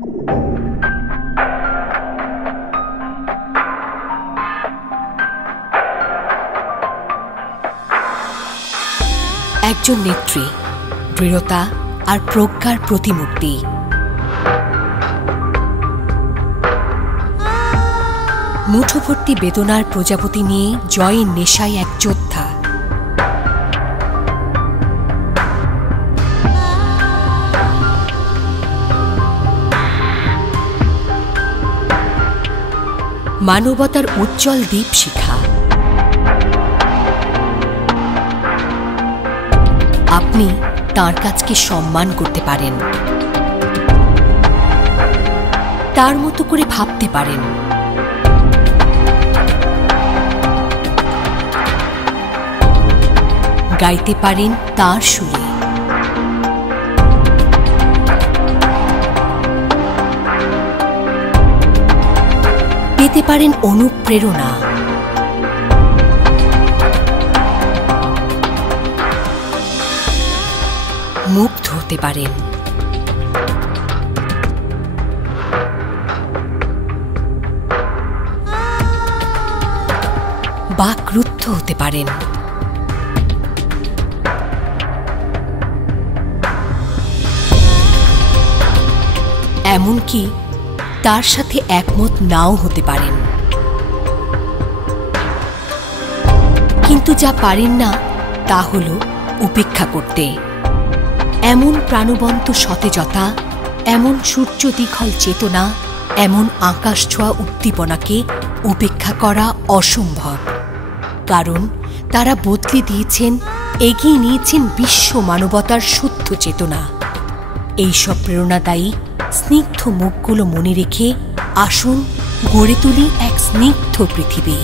একজন নেত্রী, দৃঢ়তা আর প্রজ্ঞার প্রতিমূর্তি। মুঠোভর্তি বেদনার প্রজাপতি নিয়ে জয়ের নেশায় এক যোদ্ধা। মানবতার উজ্জ্বল দীপশিখা। আপনি তাঁর কাজকে সম্মান করতে পারেন, তার মতো করে ভাবতে পারেন, গাইতে পারেন তাঁর সুরে। পেতে পারেন অনুপ্রেরণা। মুগ্ধ হতে পারেন। বা ক্রুদ্ধ হতে পারেন। এমনকি তার সাথে একমত নাও হতে পারেন। কিন্তু যা পারেন না তা হল উপেক্ষা করতে। এমন প্রাণবন্ত সতেজতা, এমন সূর্য দীঘল চেতনা, এমন আকাশ ছোঁয়া উদ্দীপনাকে উপেক্ষা করা অসম্ভব। কারণ তারা বদলে দিয়েছেন, এগিয়ে নিয়েছেন বিশ্ব মানবতার শুদ্ধ চেতনা। এইসব প্রেরণাদায়ী স্নিগ্ধ মুখগুলো মনে রেখে আসুন গড়ে তুলি এক স্নিগ্ধ পৃথিবী।